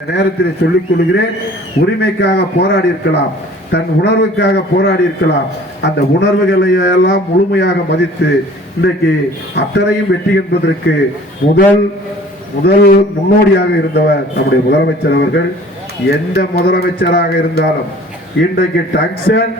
இந்த நேரத்தில் சொல்லிக் கொள்கிறேன் உரிமைக்காக போராடி இருக்கலாம் தன் உணர்வுக்காக போராடி இருக்கலாம் அந்த உணர்வுகளை எல்லாம் முழுமையாக மதித்து இன்றைக்கு அத்தனையும் வெற்றி என்பதற்கு முதல் முதல் முன்னோடியாக இருந்தவர் நம்முடைய முதலமைச்சர் அவர்கள். எந்த முதலமைச்சராக இருந்தாலும் இன்றைக்கு டங்ஷன்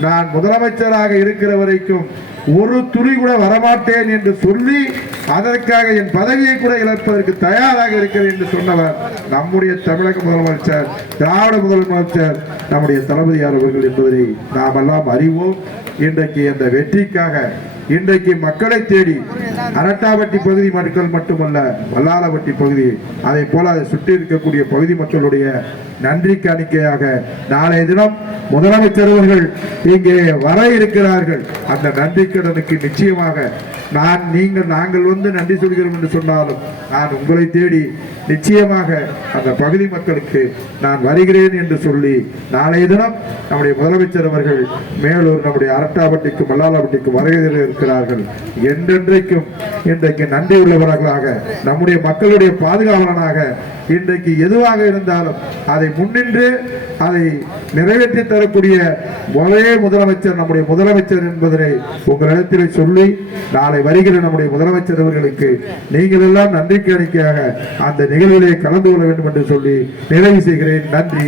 நான் முதலமைச்சராக இருக்கிற வரைக்கும் ஒரு துளி கூட வரமாட்டேன் என்று சொல்லி அதற்காக என் பதவியை கூட இழப்பதற்கு தயாராக இருக்கிறேன் என்று சொன்னவர் நம்முடைய தமிழக முதலமைச்சர் திராவிட முதலமைச்சர் நம்முடைய தளபதியார் அவர்கள் என்பதை நாம் எல்லாம் அறிவோம். இன்றைக்கு அந்த வெற்றிக்காக இன்றைக்கு மக்களை தேடி அரட்டாவட்டி பகுதி மக்கள் மட்டுமல்ல வல்லாலவட்டி பகுதி அதை போல அதை சுற்றி இருக்கக்கூடிய பகுதி மக்களுடைய நன்றி காணிக்கையாக நாளைய தினம் முதலமைச்சர் அவர்கள் இங்கே வர இருக்கிறார்கள். அந்த நன்றி கடனுக்கு நிச்சயமாக நான் நீங்கள் நாங்கள் வந்து நன்றி சொல்கிறோம் என்று சொன்னாலும் நான் உங்களை தேடி நிச்சயமாக அந்த பகுதி மக்களுக்கு நான் வருகிறேன் என்று சொல்லி நாளைய தினம் நம்முடைய முதலமைச்சர் அவர்கள் மேலூர் நம்முடைய அரட்டாவட்டிக்கும் மல்லாளவட்டிக்கும் வருகையில் இருக்கிறார்கள். என்றென்றைக்கும் இன்றைக்கு நன்றி உள்ளவர்களாக நம்முடைய மக்களுடைய பாதுகாவலனாக இன்றைக்கு எதுவாக இருந்தாலும் அதை முன்னின்று அதை நிறைவேற்றி தரக்கூடிய ஒரே முதலமைச்சர் நம்முடைய முதலமைச்சர் என்பதனை உங்களிடத்தில் சொல்லி நாளை வருகிற நம்முடைய முதலமைச்சர் அவர்களுக்கு நீங்கள் எல்லாம் நன்றி காணிக்கையாக அந்த நிகழ்விலே கலந்து கொள்ள வேண்டும் என்று சொல்லி நிறைவு செய்கிறேன். நன்றி.